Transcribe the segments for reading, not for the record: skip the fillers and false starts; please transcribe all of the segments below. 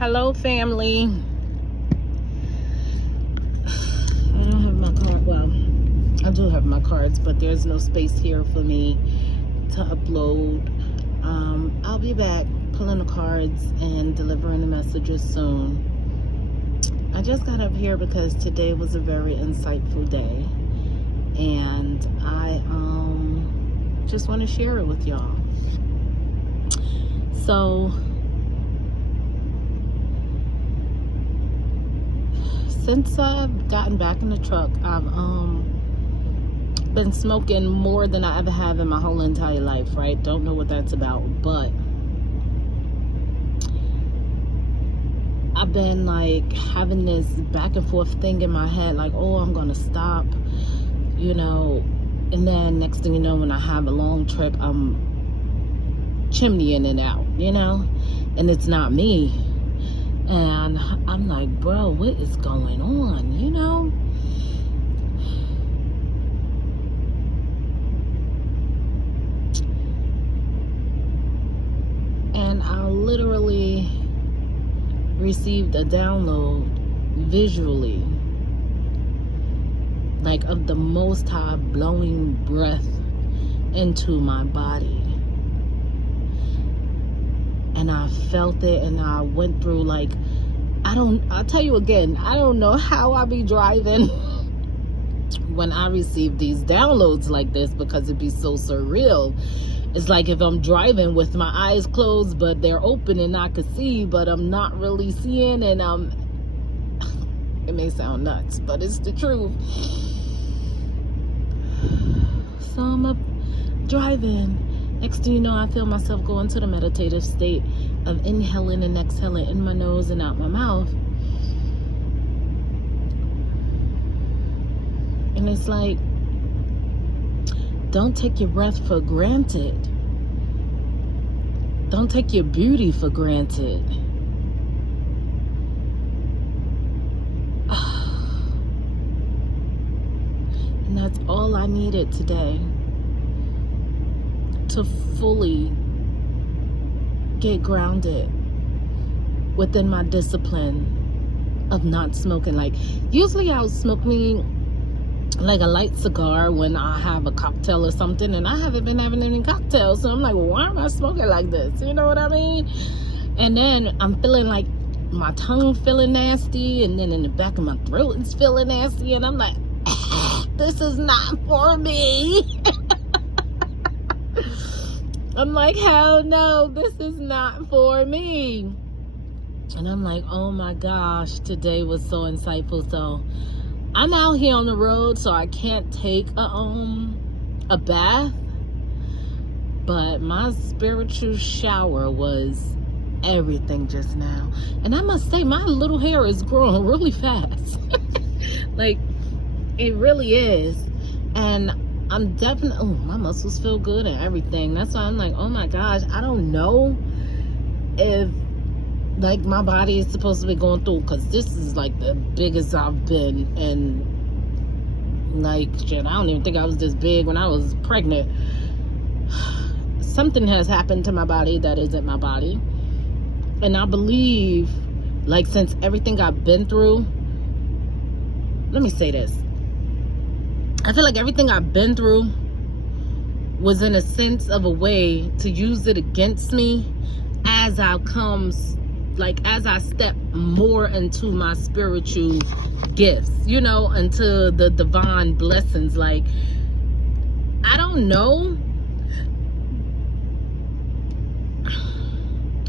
Hello, family. I don't have my card. Well, I do have my cards, but there's no space here for me to upload. I'll be back pulling the cards and delivering the messages soon. I just got up here because today was a very insightful day, and I just want to share it with y'all. So since I've gotten back in the truck, I've been smoking more than I ever have in my whole entire life, right? Don't know what that's about, but I've been like having this back and forth thing in my head, like, oh, I'm gonna stop, and then next thing you know, when I have a long trip, I'm chimneying it out, and it's not me. And I'm like, bro, what is going on, And I literally received a download visually, like of the Most High blowing breath into my body. And I felt it, and I went through, like, I'll tell you again, I don't know how I be driving when I receive these downloads like this, because it'd be so surreal. It's like if I'm driving with my eyes closed, but they're open and I could see, but I'm not really seeing, and it may sound nuts, but it's the truth. So I'm up driving. Next thing you know, I feel myself go into the meditative state of inhaling and exhaling in my nose and out my mouth. And it's like, don't take your breath for granted. Don't take your beauty for granted. And that's all I needed today, to fully get grounded within my discipline of not smoking. Like, usually I'll smoke me like a light cigar when I have a cocktail or something, and I haven't been having any cocktails, so I'm like, well, why am I smoking like this? You know what I mean? And then I'm feeling like my tongue feeling nasty, and then in the back of my throat it's feeling nasty, and I'm like, this is not for me. I'm like, hell no, this is not for me. And I'm like, oh my gosh, today was so insightful. So I'm out here on the road, so I can't take a bath, but my spiritual shower was everything just now. And I must say, my little hair is growing really fast. Like, it really is. And I'm definitely, my muscles feel good and everything. That's why I'm like, oh my gosh, I don't know if, like, my body is supposed to be going through, because this is like the biggest I've been. And like, shit, I don't even think I was this big when I was pregnant. Something has happened to my body that isn't my body. And I believe, like, since everything I've been through, let me say this, I feel like everything I've been through was in a sense of a way to use it against me as I step more into my spiritual gifts, into the divine blessings. Like, I don't know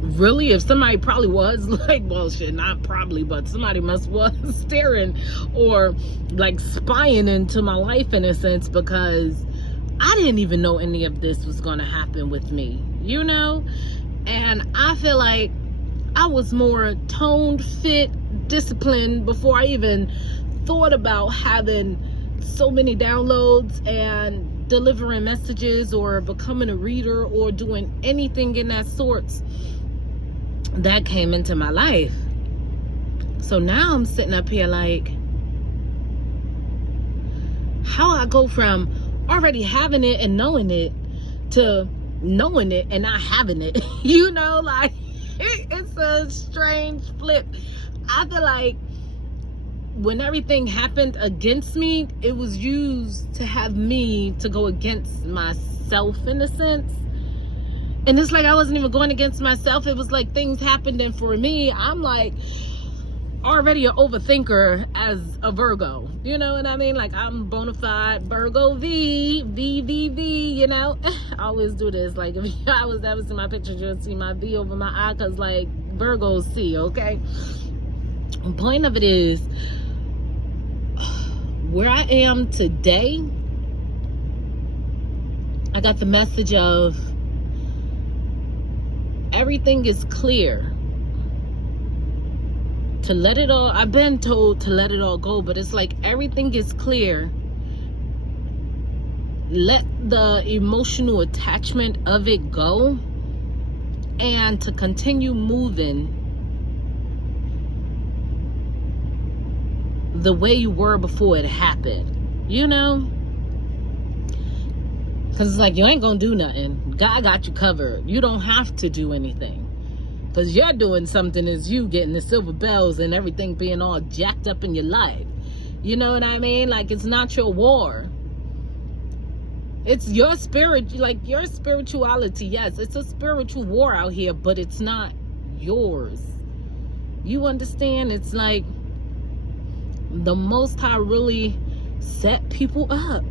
really if somebody probably was like, well, shit, not probably, but somebody was staring or like spying into my life in a sense, because I didn't even know any of this was going to happen with me, and I feel like I was more toned, fit, disciplined before I even thought about having so many downloads and delivering messages or becoming a reader or doing anything in that sorts that came into my life. So now I'm sitting up here like, how I go from already having it and knowing it to knowing it and not having it, like it's a strange flip. I feel like when everything happened against me, it was used to have me to go against myself in a sense. And it's like I wasn't even going against myself. It was like things happened, and for me, I'm like already an overthinker as a Virgo. You know what I mean? Like, I'm bona fide Virgo V, you know? I always do this. Like, if I was ever see my pictures, you'll see my V over my eye, because, like, Virgos see, okay? The point of it is, where I am today, I got the message of everything is clear. To let it all, I've been told to let it all go, but it's like everything is clear. Let the emotional attachment of it go, and to continue moving the way you were before it happened, you know? Because it's like, you ain't gonna do nothing. God got you covered. You don't have to do anything. Because you're doing something is you getting the silver bells and everything being all jacked up in your life. You know what I mean? Like, it's not your war. It's your spirit, like your spirituality. Yes, it's a spiritual war out here, but it's not yours. You understand? It's like the Most High really set people up.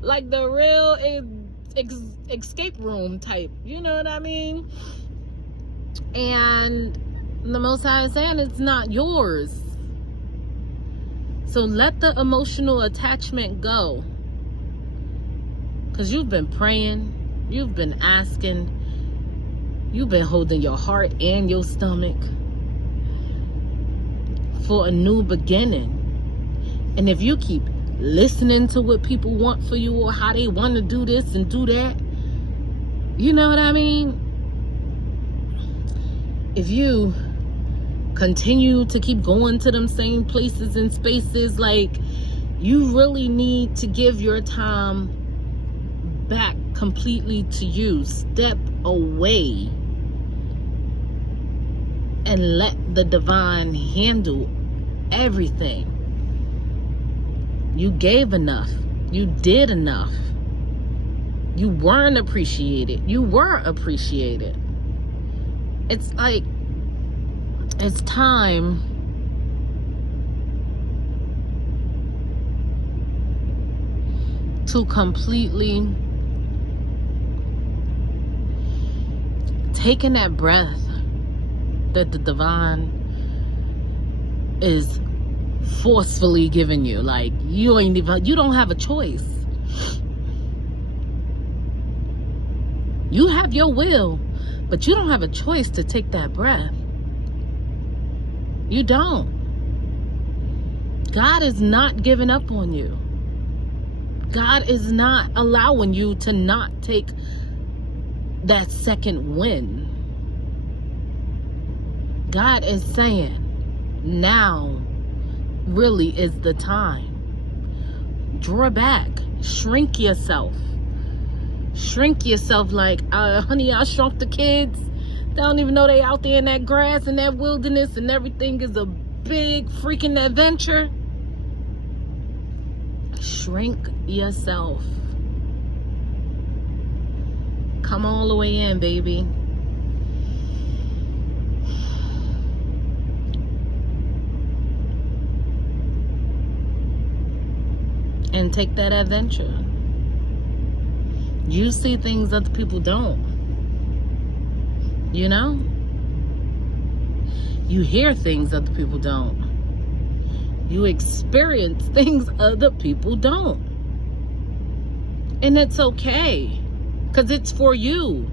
Like the real escape room type. You know what I mean? And the Most High is saying it's not yours. So let the emotional attachment go. Because you've been praying, you've been asking, you've been holding your heart and your stomach for a new beginning. And if you keep listening to what people want for you, or how they want to do this and do that, you know what I mean? If you continue to keep going to them same places and spaces, like, you really need to give your time back completely to you. Step away and let the divine handle everything. You gave enough. You did enough. You weren't appreciated. You were appreciated. It's like, it's time to completely take in that breath that the divine is forcefully giving you. Like, you don't have a choice. You have your will, but you don't have a choice to take that breath. You don't. God is not giving up on you. God is not allowing you to not take that second win. God is saying, now really is the time. Draw back. Shrink yourself. Shrink yourself. Like, honey, I shrunk the kids. They don't even know they out there in that grass and that wilderness, and everything is a big freaking adventure. Shrink yourself. Come all the way in, baby. And take that adventure. You see things other people don't. You know? You hear things other people don't. You experience things other people don't. And it's okay. Because it's for you.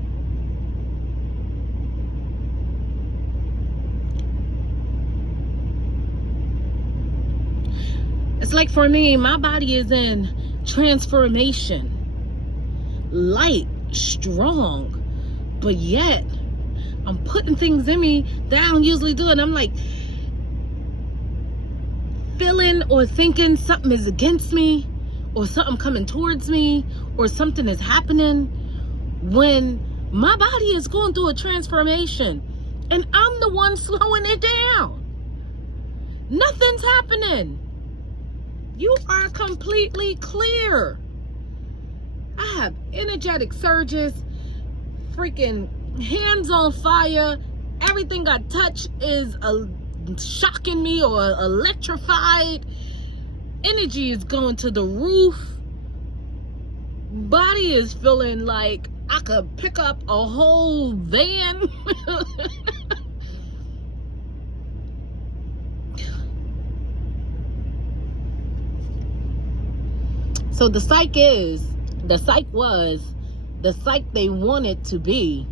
It's like, for me, my body is in transformation. Light, strong. But yet, I'm putting things in me that I don't usually do. And I'm like, feeling or thinking something is against me, or something coming towards me, or something is happening, when my body is going through a transformation. And I'm the one slowing it down. Nothing's happening. You are completely clear. I have energetic surges, freaking hands on fire. Everything I touch is shocking me or electrified. Energy is going to the roof. Body is feeling like I could pick up a whole van. So the psych they wanted to be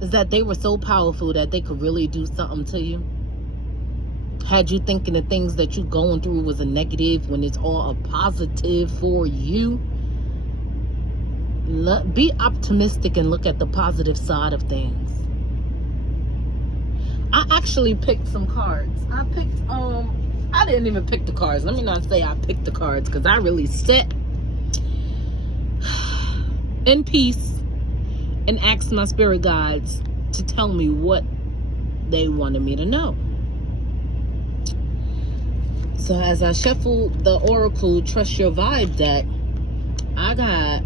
is that they were so powerful that they could really do something to you. Had you thinking the things that you're going through was a negative when it's all a positive for you. Be optimistic and look at the positive side of things. I actually picked some cards. I didn't even pick the cards. Let me not say I picked the cards, because I really sat in peace and asked my spirit guides to tell me what they wanted me to know. So as I shuffled the Oracle Trust Your Vibe deck, I got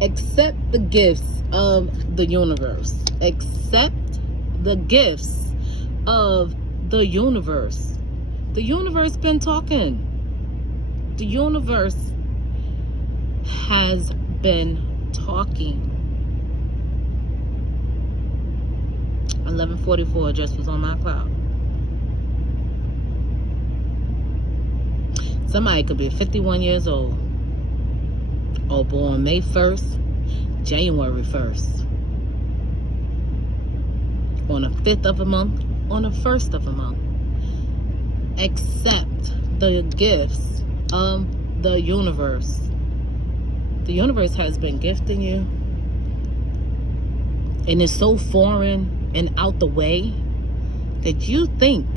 accept the gifts of the universe. Accept the gifts of the universe. The universe been talking. The universe has been talking. 11:44 just was on my clock. Somebody could be 51 years old, or born May 1st, January 1st, on the 5th of a month, on the 1st of a month. Accept the gifts of the universe. The universe has been gifting you, and it's so foreign and out the way that you think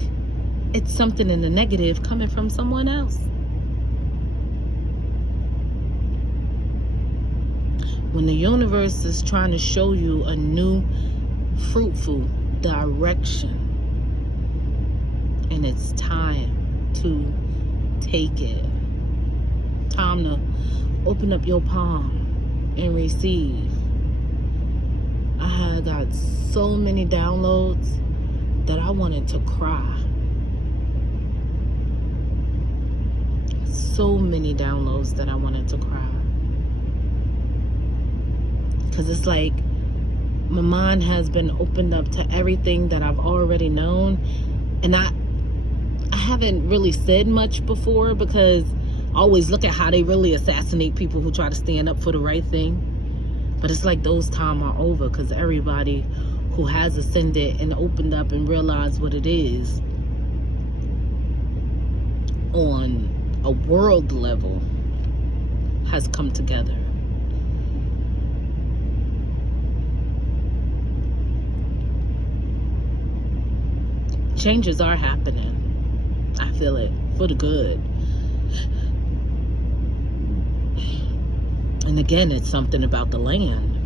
it's something in the negative coming from someone else. When the universe is trying to show you a new, fruitful direction, and it's time to take it. Time to open up your palm and receive. I had got so many downloads that I wanted to cry. So many downloads that I wanted to cry. Because it's like my mind has been opened up to everything that I've already known. And I haven't really said much before, because I always look at how they really assassinate people who try to stand up for the right thing. But it's like those times are over, because everybody who has ascended and opened up and realized what it is on a world level has come together. Changes are happening. I feel it, for the good. And again, it's something about the land.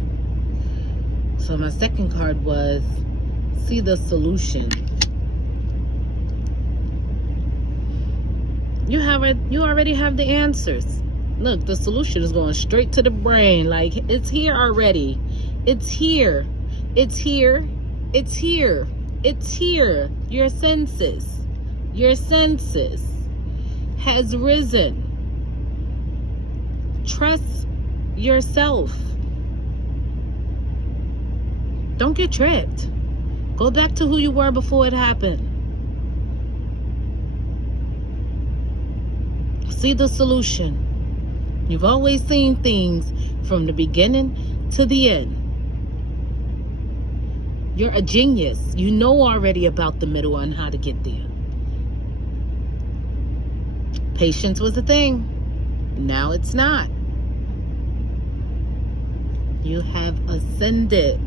So my second card was see the solution. You already have the answers. Look, the solution is going straight to the brain. Like, it's here already. It's here. It's here. It's here. It's here. Your senses has risen. Trust yourself. Don't get tricked. Go back to who you were before it happened. See the solution. You've always seen things from the beginning to the end. You're a genius. You know already about the middle and how to get there. Patience was a thing. Now it's not. You have ascended.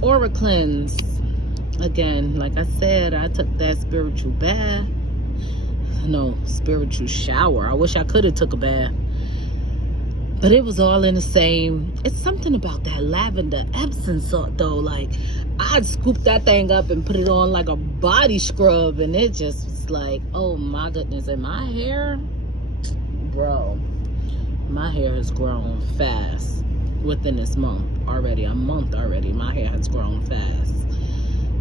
Aura cleanse. Again, like I said, I took that spiritual bath. No, spiritual shower. I wish I could have took a bath. But it was all in the same. It's something about that lavender Epsom salt though. Like, I'd scoop that thing up and put it on like a body scrub, and it just was like, oh my goodness. And my hair, bro, my hair has grown fast within this month already. A month already, my hair has grown fast,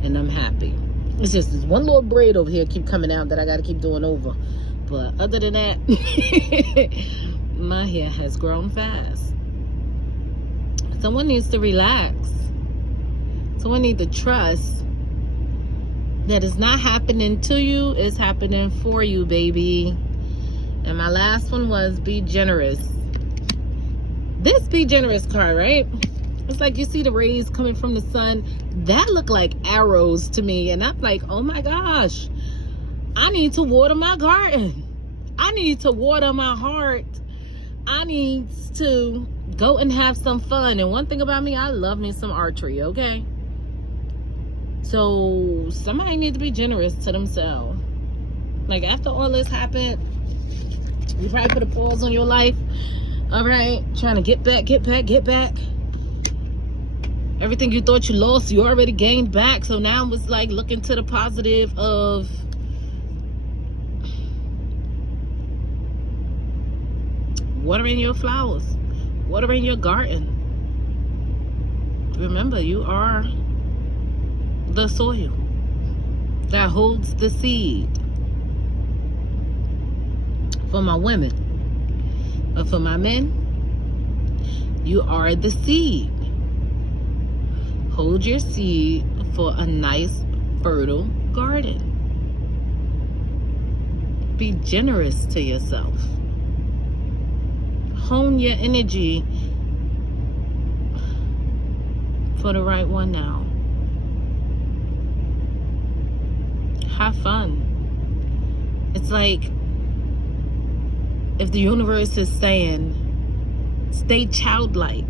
and I'm happy. It's just this one little braid over here keep coming out that I got to keep doing over. But other than that, my hair has grown fast. Someone needs to relax. Someone needs to trust that it's not happening to you, it's happening for you, baby. And my last one was be generous. This be generous card, right? It's like you see the rays coming from the sun. That look like arrows to me. And I'm like, oh my gosh, I need to water my garden. I need to water my heart. I need to go and have some fun. And one thing about me, I love me some archery, okay? So somebody needs to be generous to themselves. Like, after all this happened, you probably put a pause on your life. All right, trying to get back. Everything you thought you lost, you already gained back. So now it's like looking to the positive of watering your flowers, watering your garden. Remember, you are the soil that holds the seed. For my women, but for my men, you are the seed. Hold your seed for a nice, fertile garden. Be generous to yourself. Hone your energy for the right one now. Have fun. It's like if the universe is saying, stay childlike.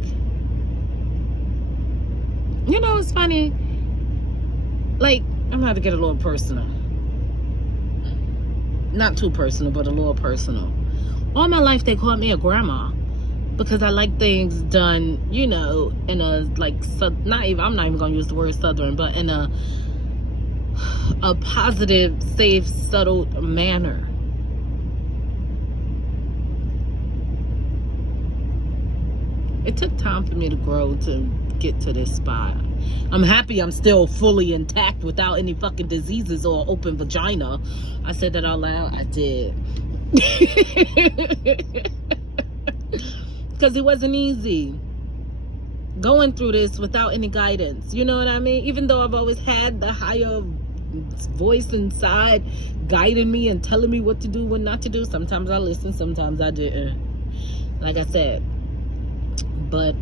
You know, it's funny. Like, I'm gonna have to get a little personal. Not too personal, but a little personal. All my life, they called me a grandma because I like things done, you know, in a, like, I'm not even gonna use the word southern, but in a positive, safe, subtle manner. It took time for me to grow to get to this spot. I'm happy I'm still fully intact without any fucking diseases or open vagina. I said that out loud. I did. Because it wasn't easy going through this without any guidance. You know what I mean? Even though I've always had the higher voice inside guiding me and telling me what to do, what not to do. Sometimes I listened, sometimes I didn't. Like I said. But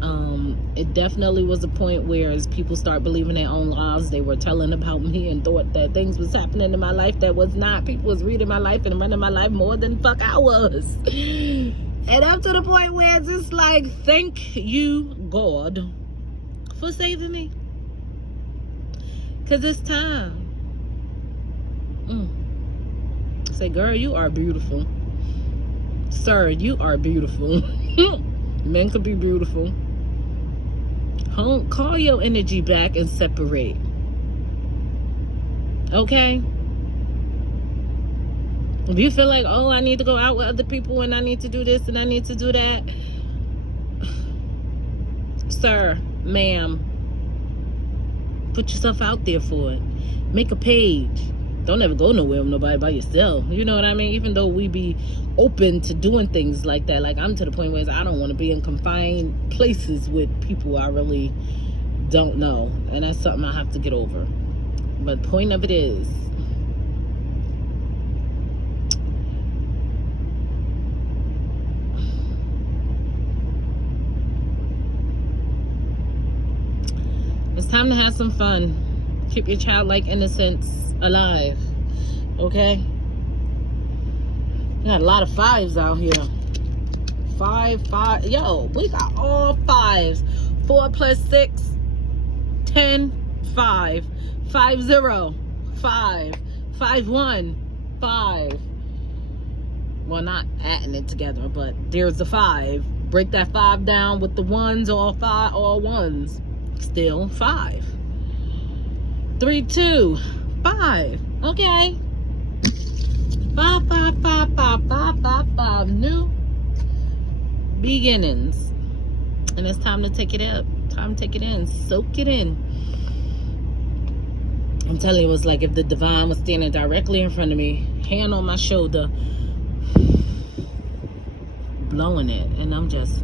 it definitely was a point where as people start believing their own lies, they were telling about me and thought that things was happening in my life that was not. People was reading my life and running my life more than fuck I was. And up to the point where it's just like, thank you, God, for saving me. Because it's time. Say, girl, you are beautiful. Sir, you are beautiful. Men could be beautiful. Call your energy back and separate. Okay? If you feel like, oh, I need to go out with other people and I need to do this and I need to do that. Sir, ma'am, put yourself out there for it. Make a page. Don't ever go nowhere with nobody by yourself. You know what I mean? Even though we be open to doing things like that. Like, I'm to the point where I don't want to be in confined places with people I really don't know. And that's something I have to get over. But the point of it is, it's time to have some fun. Keep your childlike innocence alive. Okay? We got a lot of fives out here. 5, 5. Yo, we got all fives. 4 plus 6, 10, 5. 5, 0, 5. 5, 1, 5. Well, not adding it together, but there's the 5. Break that 5 down with the ones, all 5, all ones. Still 5. 3, 2, 5. Okay. 5, 5, 5, 5, 5, 5, 5. New beginnings. And it's time to take it up. Time to take it in. Soak it in. I'm telling you, it was like if the divine was standing directly in front of me, hand on my shoulder, blowing it. And I'm just...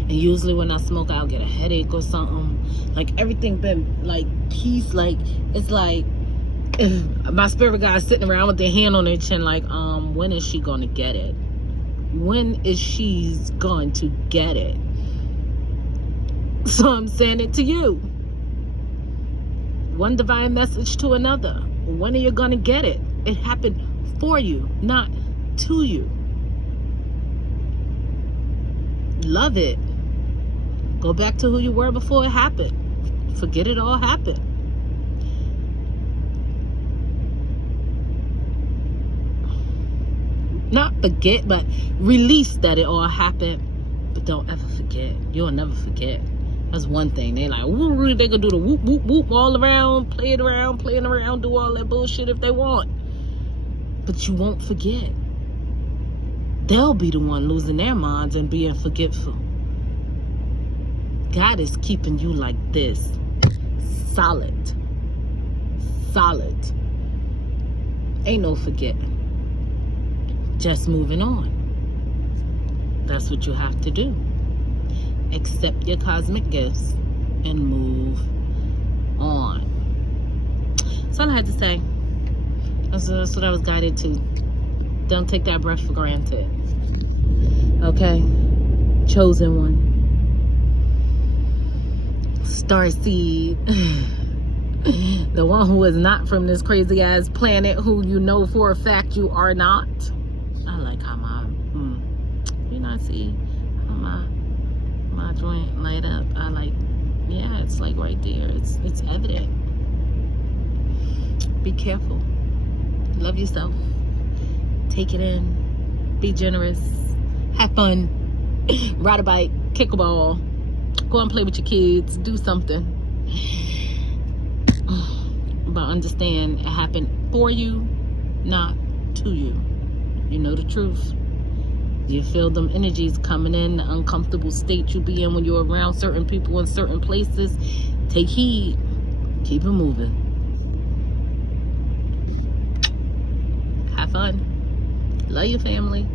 And usually when I smoke, I'll get a headache or something. Like, everything been, like, peace. Like, it's like, if my spirit guy is sitting around with their hand on their chin, like, when is she going to get it? When is she going to get it? So I'm saying it to you. One divine message to another. When are you going to get it? It happened for you, not to you. Love it. Go back to who you were before it happened. Forget it all happened. Not forget, but release that it all happened. But don't ever forget. You'll never forget. That's one thing. They like, woo, they gonna do the whoop, whoop, whoop all around, playing around, do all that bullshit if they want. But you won't forget. They'll be the one losing their minds and being forgetful. God is keeping you like this. Solid. Solid. Ain't no forgetting. Just moving on. That's what you have to do. Accept your cosmic gifts and move on. That's all I had to say. That's what I was guided to. Don't take that breath for granted. Okay? Chosen one. Starseed. The one who is not from this crazy ass planet, who you know for a fact you are not. I like how you not see how my joint light up. I like, yeah, it's like right there. It's evident. Be careful. Love yourself. Take it in. Be generous. Have fun. Ride a bike. Kick a ball. Go and play with your kids. Do something. But understand, it happened for you, not to you. You know the truth. You feel them energies coming in, the uncomfortable state you be in when you're around certain people in certain places. Take heed. Keep it moving. Have fun. Love your family.